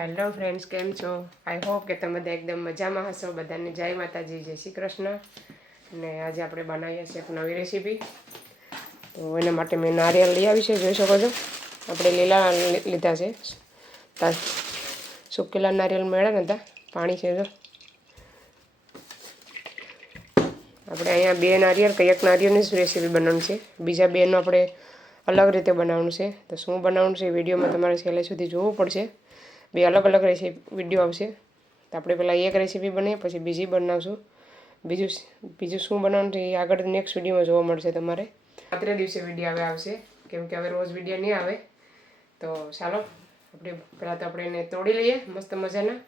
Hello friends, કેમ છો? I hope કે તમે બધા એકદમ મજામાં હશો. બધાને જય માતાજી, જય શ્રી કૃષ્ણ. અને આજે આપણે બનાવીએ છીએ એક નવી રેસીપી. તો એના માટે મેં નારિયેળ લઈ આવી છે, જોઈ શકો છો. આપણે લીલા લીધા છે, સુકેલા નારિયેળ મળ્યા ને હતા, પાણી છે. જો આપણે અહીંયા બે નારિયેળ કે એક નારિયેળની જ રેસીપી બનાવવાની છે. બીજા બેનું આપણે અલગ રીતે બનાવવાનું છે. તો શું બનાવવાનું છે એ વિડીયોમાં તમારે છેલ્લે સુધી જોવું પડશે. બે અલગ અલગ રેસીપી વિડીયો આવશે. તો આપણે પહેલાં એક રેસીપી બનાવીએ, પછી બીજી બનાવશું. બીજું શું બનાવવાનું છે એ આગળ નેક્સ્ટ વિડીયોમાં જોવા મળશે તમારે. રાત્રે દિવસે વિડીયો આવશે, કેમ કે હવે રોજ વિડીયો નહીં આવે. તો ચાલો આપણે પહેલાં તો આપણે એને તોડી લઈએ મસ્ત મજાના.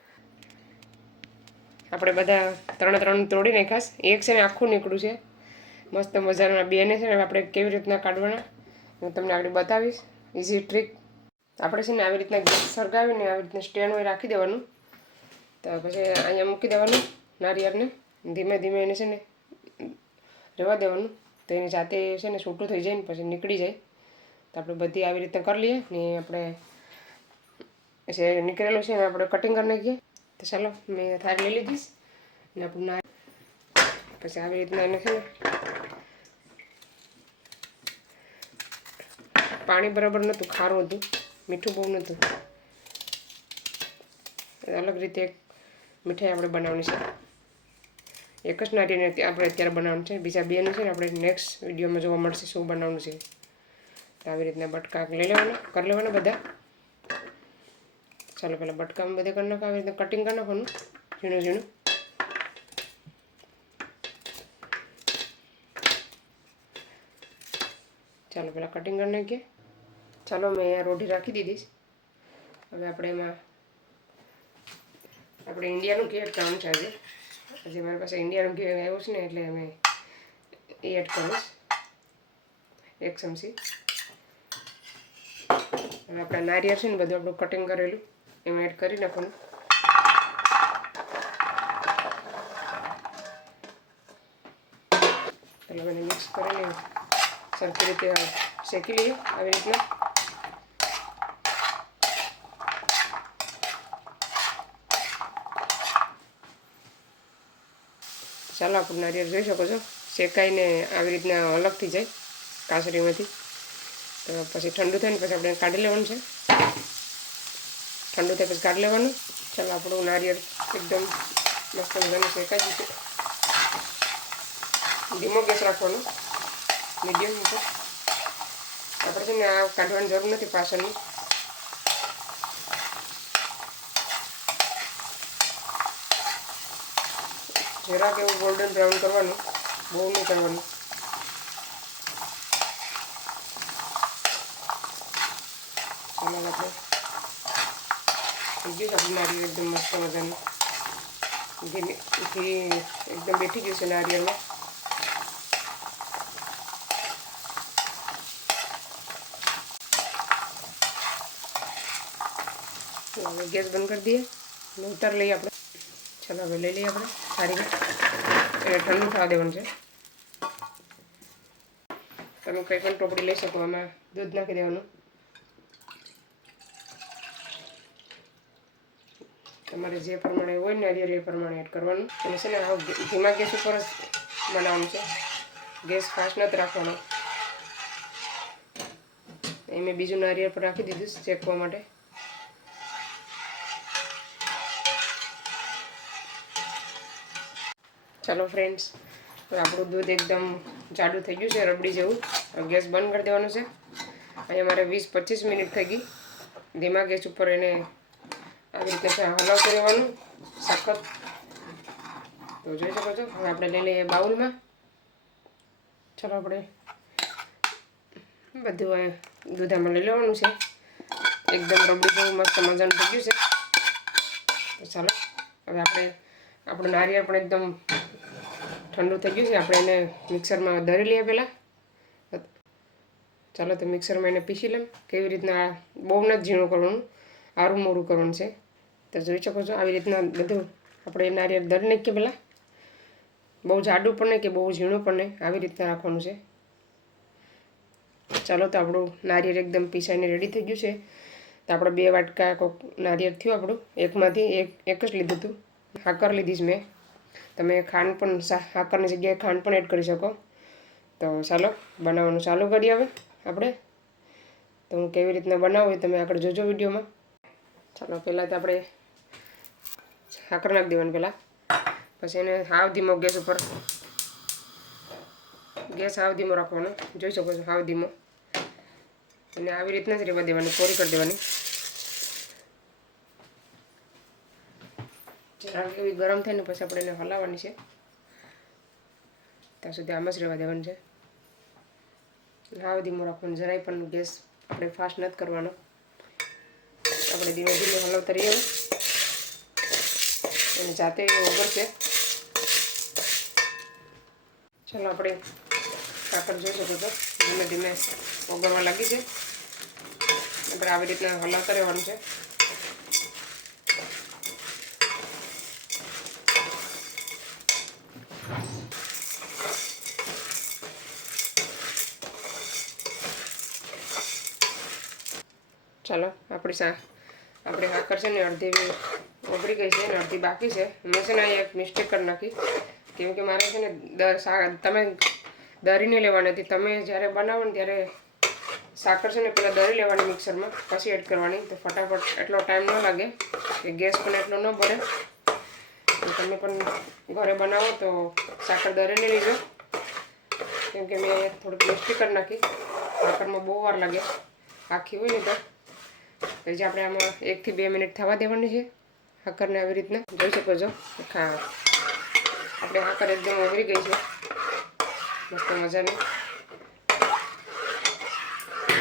આપણે બધા ત્રણ તોડી નાખાશ. એક છે ને આખું નીકળ્યું છે મસ્ત મજાના. બેને છે ને આપણે કેવી રીતના કાઢવાના હું તમને આગળ બતાવીશ. Easy trick. આપણે છે ને આવી રીતના ગેસ સળગાવીને આવી રીતના સ્ટેન્ડ હોય રાખી દેવાનું. તો પછી અહીંયા મૂકી દેવાનું નારિયેળને. ધીમે ધીમે એને છે ને રહેવા દેવાનું. તો એની જાતે છે ને છૂટું થઈ જાય ને પછી નીકળી જાય. તો આપણે બધી આવી રીતના કરી લઈએ ને આપણે જે નીકળેલું છે ને આપણે કટિંગ કરી નાખીએ. તો ચાલો મેં થાળ લઈ લીધીશ ને આપણું પછી આવી રીતના એને છે ને પાણી બરાબર નહોતું, ખારું હતું, મીઠું બહુ નહોતું. અલગ રીતે એક મીઠાઈ આપણે બનાવવાની છે. એક જ નારિયેળને આપણે અત્યારે બનાવવાનું છે. બીજા બેનું છે ને આપણે નેક્સ્ટ વિડીયોમાં જોવા મળશે શું બનાવવાનું છે. તો આવી રીતના બટકા લઈ લેવાના, કરી લેવાના બધા. ચાલો પહેલાં બટકામાં બધે કરી નાખો. આવી રીતે કટિંગ કરી નાખવાનું ઝીણું ઝીણું. ચાલો પહેલાં કટિંગ કરી નાખીએ. ચાલો મેં અહીંયા રોટી રાખી દીધી. હવે આપણે એમાં આપણે ઇન્ડિયાનું ઘી એડ કરવાનું છે. આજે મારી પાસે ઇન્ડિયાનું ઘી આવ્યું છે ને એટલે અમે એ એડ કરીશ 1 ચમચી. હવે આપણે નારિયેળ છે ને બધું આપણું કટિંગ કરેલું એમાં એડ કરી નાખવાનું. એટલે મને મિક્સ કરીને સરખી રીતે શેકી લઈએ આવી રીતના. ચાલો આપણું નારિયેળ જોઈ શકો છો શેકાઈને આવી રીતના અલગ થઈ જાય કાસરીમાંથી. તો પછી ઠંડુ થાય ને પછી આપણે કાઢી લેવાનું છે. ઠંડુ થાય પછી કાઢી લેવાનું. ચાલો આપણું નારિયેળ એકદમ મસ્ત મજાનું શેકાઈ ગયું છે. ધીમો ગેસ રાખવાનો, મીડિયમ ઉપર. આપણે છે ને આ કાઢવાની જરૂર નથી પાછળની. જરાક એવું ગોલ્ડન બ્રાઉન કરવાનું, બહુ નહીં કરવાનું. ચાલો આપણે થઈ ગયું આપણું નારિયેળ એકદમ મસ્ત મજાનું. ઘી એકદમ બેઠી ગયું છે નારિયેળમાં. હવે ગેસ બંધ કરી દઈએ અને ઉતાર લઈએ આપણે. ચાલો હવે લઈ લઈએ આપણે થાળીમાં. એને ઠંડુ થવા દેવાનું છે. તમે કંઈ પણ ટોપડી લઈ શકો. આમાં દૂધ નાખી દેવાનું. તમારે જે પ્રમાણે હોય નારિયેળ એ પ્રમાણે એડ કરવાનું. અને છે ને આ ધીમા ગેસ ઉપર જ બનાવવાનું છે. ગેસ ફાસ્ટ નથી રાખવાનો. એ મેં બીજું નારિયેળ પર રાખી દીધું શેકવા માટે. ચાલો ફ્રેન્ડ્સ, આપણું દૂધ એકદમ જાડું થઈ ગયું છે, રબડી જેવું. ગેસ બંધ કરી દેવાનું છે. અહીંયા મારે 20-25 મિનિટ થઈ ગઈ. ધીમા ગેસ ઉપર એને આવી રીતે હલાવતું રહેવાનું સખત. તો જોઈ શકો છો. હવે આપણે લઈ લઈએ બાઉલમાં. ચાલો આપણે બધું દૂધ આમાં લઈ લેવાનું છે. એકદમ રબડી જેવું મસ્ત મજાનું થઈ ગયું છે. તો ચાલો હવે આપણે આપણું નારિયેળ પણ એકદમ ઠંડુ થઈ ગયું છે. આપણે એને મિક્સરમાં દળી લઈએ પહેલાં. ચાલો તો મિક્સરમાં એને પીસી લઈએ. કેવી રીતના બહુ નથી ઝીણું કરવાનું, આરું મોરું કરવાનું છે. તો જોઈ શકો છો આવી રીતના બધું આપણે નારિયેળ દળી નાખીએ પહેલાં. બહુ જાડું પણ નહીં કે બહુ ઝીણું પણ નહીં, આવી રીતના રાખવાનું છે. ચાલો તો આપણું નારિયેળ એકદમ પીસાઈને રેડી થઈ ગયું છે. તો આપણે 2 વાટકા કોક નારિયેળ થયું આપણું, એકમાંથી એક જ લીધું હતું. સાકર લીધી છે મેં. તમે ખાંડ પણ સાકરની જગ્યાએ ખાંડ પણ એડ કરી શકો. તો ચાલો બનાવવાનું ચાલુ કરીએ હવે આપણે. તો હું કેવી રીતના બનાવું તમે આગળ જોજો વિડીયોમાં. ચાલો પહેલાં તો આપણે સાકર નાખી દેવાની પહેલાં, પછી એને હાવ ધીમો ગેસ ઉપર, ગેસ હાવ ધીમો રાખવાનો, જોઈ શકો છો હાવ ધીમો. અને આવી રીતના જ રહેવા દેવાની, કોરી કરી દેવાની. જરાક એવી ગરમ થાય ને પછી આપણે એને હલાવવાની છે, ત્યાં સુધી આમ જ રહેવા દેવાની છે. હાવ ધીમો રાખવાનું, જરાય પણ ગેસ આપણે ફાસ્ટ નથી કરવાનો. આપણે ધીમે ધીમે હલાવતા રહીએ અને જાતે ઓગળશે. ચાલો આપણે સાકર જોઈ શકો છો ધીમે ધીમે ઓગળવા લાગી છે. આપણે આવી રીતના હલાવતા રહેવાનું છે. ચાલો આપણી સાકર છે ને અડધી ઓગળી ગઈ છે અને અડધી બાકી છે. મેં છે ને અહીંયા એક મિસ્ટેક કરી નાખી, કેમ કે મારે છે ને તમે દળીને લેવાની હતી. તમે જ્યારે બનાવો ને ત્યારે સાકર છે ને પહેલાં દળી લેવાની મિક્સરમાં, પછી એડ કરવાની. તો ફટાફટ એટલો ટાઈમ ન લાગે, કે ગેસ પણ એટલો ન ભરે. તમે પણ ઘરે બનાવો તો સાકર દળીને લીજો, કેમ કે મેં થોડીક મિસ્ટેક કરી નાખી. સાકરમાં બહુ વાર લાગે, આખી હોય ને તો. પછી આપણે આમાં 1 થી 2 મિનિટ થવા દેવાની છે સાકરને. આવી રીતના જોઈ શકો છો. આપણે સાકર એકદમ ઓગળી ગઈ છે મસ્ત મજાની.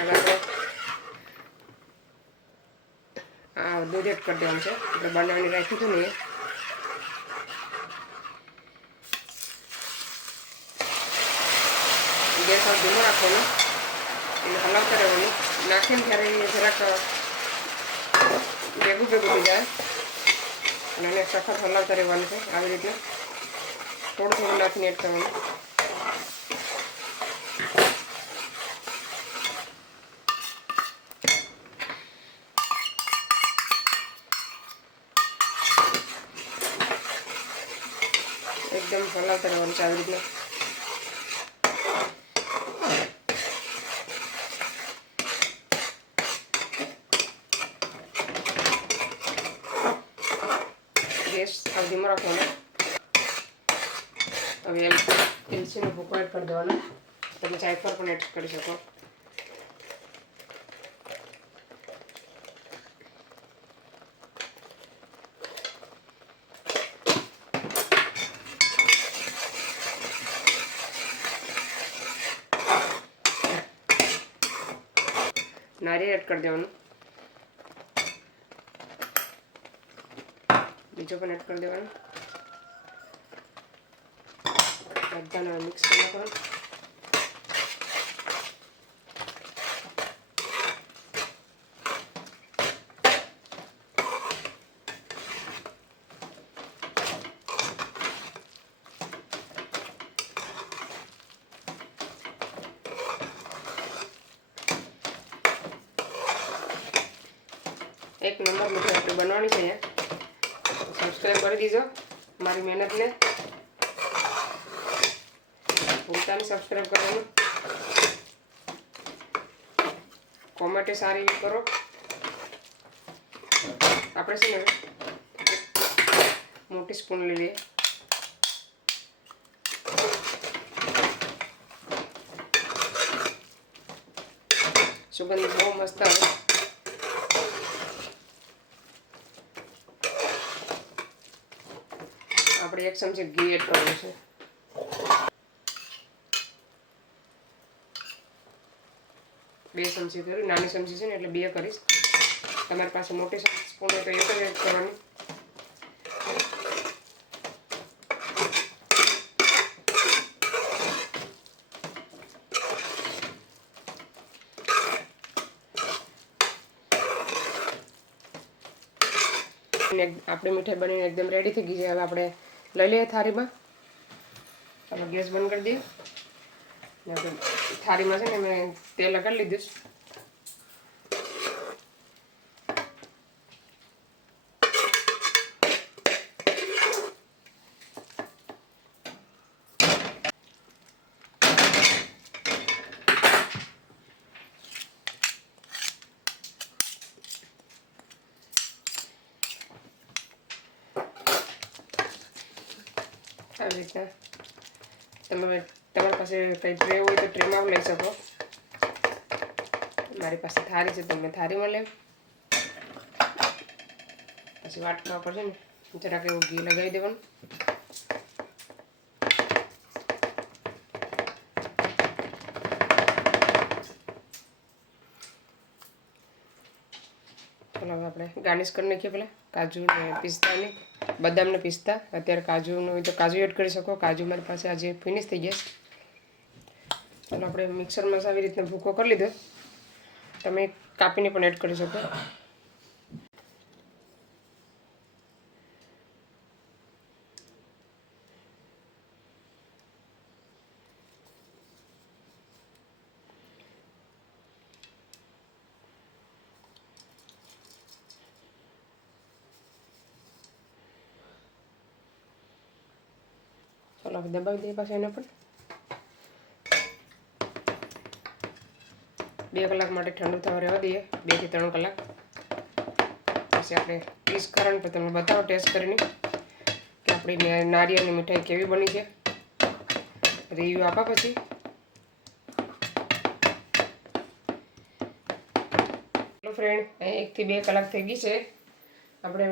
હવે આપણે દૂધ એડ કરી દેવાનું છે. આપણે બનાવવાની રાખ્યું હતું ને ગેસ ધીમો રાખવાનો, એને હલાવતા રહેવાનું. નાખીને ત્યારે જરાક ભેગું થઈ જાય અને એને સખત હલાવતા રહેવાનું છે. આવી રીતે થોડું થોડું નાખીને એડ કરવાનું. એકદમ હલાવતા રહેવાનું છે આવી રીતના. ગેસ આ ધીમો રાખવાનો. હવે એલચીનો ભૂકો એડ કરી દેવાનો. તમે જાયફળ પણ એડ કરી શકો. નારિયેળ એડ કરી દેવાનું. બીજો પણ એડ કરી દેવાનું. બધાને મિક્સ કરી નાખવાનું. એક નંબર મીઠાઈ આપણે બનવાની છે. અહીંયા સબસ્ક્રાઈબ કરી દીજો મારી મહેનતને. ભૂલતા નહીં સબસ્ક્રાઈબ કરવાનું. કોમેન્ટ સારી એવી કરો. આપણે છે ને મોટી સ્પૂન લઈ લઈએ. સુગંધ બહુ મસ્ત આવે. આપણે 1 ચમચી ઘી એડ કરવાનું છે. બે ચમચી કર્યું, નાની ચમચી છે ને એટલે 2 કરીશ. તમારી પાસે મોટી સ્પૂન હોય તો 1 જ એડ કરવાની. આપણી મીઠાઈ બનીને એકદમ રેડી થઈ ગઈ છે. હવે આપણે લઈ લઈએ થાળીમાં. ચાલો ગેસ બંધ કરી દઈએ. થાળીમાં છે ને મેં તેલ લગાડી લીધું. આવી રીતના તમે તમારી પાસે કંઈ ટ્રે હોય તો ટ્રેમાં લઈ શકો. મારી પાસે થાળી છે તો મેં થાળીમાં લેવું. પછી વાટકા પર છે ને જરાક એવું ઘી લગાવી દેવાનું. ચાલો હવે આપણે ગાર્નિશ કરી નાખીએ. પહેલાં કાજુ ને પિસ્તાની, બદામ ને પિસ્તા. અત્યારે કાજુનો હોય તો કાજુ એડ કરી શકો. કાજુ મારી પાસે આજે ફિનિશ થઈ ગયા. ચાલો આપણે મિક્સરમાં આવી રીતના ભૂકો કરી લીધો. તમે કાપીને પણ એડ કરી શકો. ચાલો હવે દબાવી દઈએ પાછા એને પણ. 2 કલાક માટે ઠંડુ થવા રહેવા દઈએ. 2 થી 3 કલાક. પછી આપણે પીસ કરવાનું પણ તમને બતાવો ટેસ્ટ કરીને કે આપણી નારિયેળની મીઠાઈ કેવી બની છે. રિવ્યૂ આપા પછી. હેલો ફ્રેન્ડ, 1 થી 2 કલાક થઈ ગઈ છે. આપણે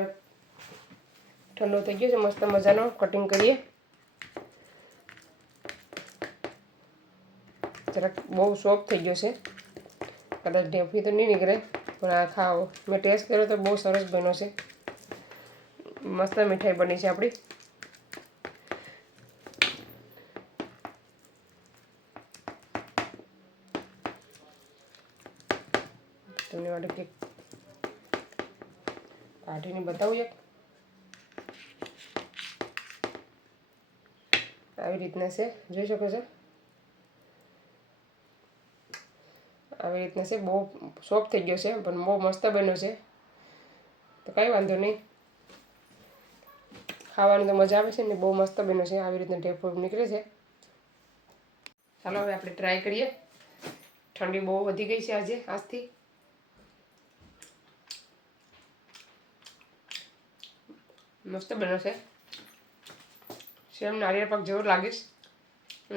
ઠંડો થઈ ગયો છે. મસ્ત મજાનો કટિંગ કરીએ. જરાક બહુ સોફ્ટ થઈ ગયો છે. કદાચ ઢેફી તો નહીં નીકળે પણ આ ખાઓ. મેં ટેસ્ટ કર્યો તો બહુ સરસ બન્યો છે. મસ્ત મીઠાઈ બની છે આપણી. તમને માટે કંઈક કાઢીને બતાવું. આવી રીતના છે, જોઈ શકો છો. આવી રીતના છે. બહુ સોફ્ટ થઈ ગયો છે પણ બહુ મસ્ત બન્યો છે. તો કંઈ વાંધો નહીં, ખાવાની તો મજા આવે છે ને. બહુ મસ્ત બન્યો છે. આવી રીતના ઢેફો નીકળે છે. ચાલો હવે આપણે ટ્રાય કરીએ. ઠંડી બહુ વધી ગઈ છે આજથી. મસ્ત બન્યો છે. સેમ નારિયેળ પાક જેવું લાગીશ.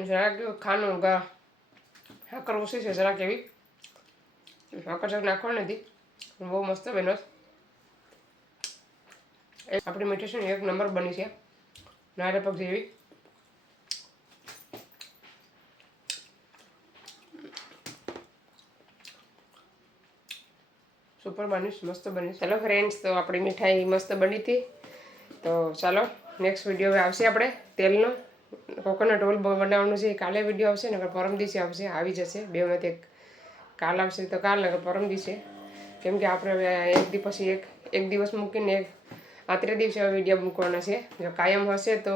જરાક ખાનું સાકર ઓછી છે જરાક એવી. સાકર જરાક નાખવાની નથી. બહુ મસ્ત બન્યો. આપણી મીઠાઈ છે ને 1 નંબર બની છે. નારિયેળ પાક જેવી. સુપર બનીશ, મસ્ત બની. ચાલો ફ્રેન્ડ્સ, તો આપણી મીઠાઈ મસ્ત બની હતી. તો ચાલો નેક્સ્ટ વિડીયો આવશે. આપણે તેલનો કોકોનટ ઓઇલ બનાવવાનું છે. કાલે વિડીયો આવશે ને પરમ દિવસે આવશે. આવી જશે 2માંથી 1. કાલ આવશે તો કાલ, નકર પરમ દિવસે. કેમ કે આપણે હવે એક દિવસ મૂકીને આ 3 દિવસે વિડીયો મૂકવાના છે. જો કાયમ હશે તો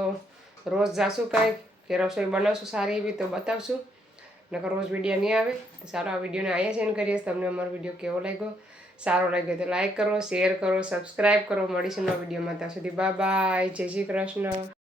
રોજ જાશું કાંઈ કે રસોઈ બનાવશું સારી એવી તો બતાવશું. નકર રોજ વિડીયો નહીં આવે. તો સારો આ વિડીયોને અહીંયા સેન્ડ કરીએ. તમને અમારો વિડીયો કેવો લાગ્યો, સારો લાગ્યો તો લાઈક કરો, શેર કરો, સબસ્ક્રાઈબ કરો. મળીશું નવા વિડીયોમાં. ત્યાં સુધી બાય બાય. જય શ્રી કૃષ્ણ.